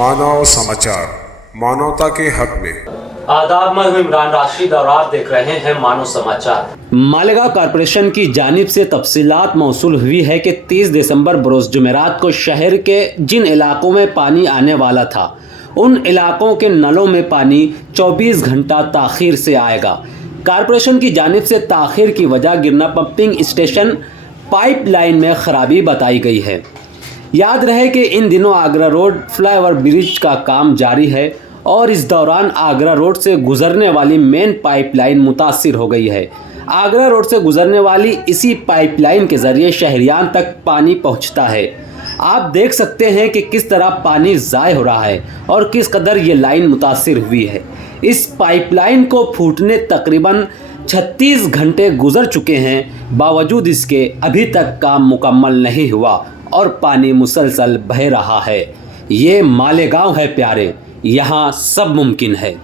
मानव समाचार, मानवता के हक में। आदाब, मैं हूं इमरान राशिद और आप देख रहे हैं मानव समाचार। मालेगांव कॉरपोरेशन की जानिब से तफसीलात मौसूल हुई है कि 30 दिसंबर बरोज़ जुमेरात को शहर के जिन इलाकों में पानी आने वाला था उन इलाकों के नलों में पानी 24 घंटा ताख़ीर से आएगा। कॉरपोरेशन की जानिब से ताख़ीर की वजह गिरना पंपिंग स्टेशन पाइपलाइन में ख़राबी बताई गई है। याद रहे कि इन दिनों आगरा रोड फ्लाईओवर ब्रिज का काम जारी है और इस दौरान आगरा रोड से गुजरने वाली मेन पाइपलाइन मुतासिर हो गई है। आगरा रोड से गुजरने वाली इसी पाइपलाइन के ज़रिए शहरियान तक पानी पहुंचता है। आप देख सकते हैं कि किस तरह पानी ज़ाय हो रहा है और किस कदर ये लाइन मुतासिर हुई है। इस पाइपलाइन को फूटने तकरीबन 36 घंटे गुजर चुके हैं, बावजूद इसके अभी तक काम मुकम्मल नहीं हुआ और पानी मुसलसल बह रहा है। ये मालेगांव है प्यारे, यहाँ सब मुमकिन है।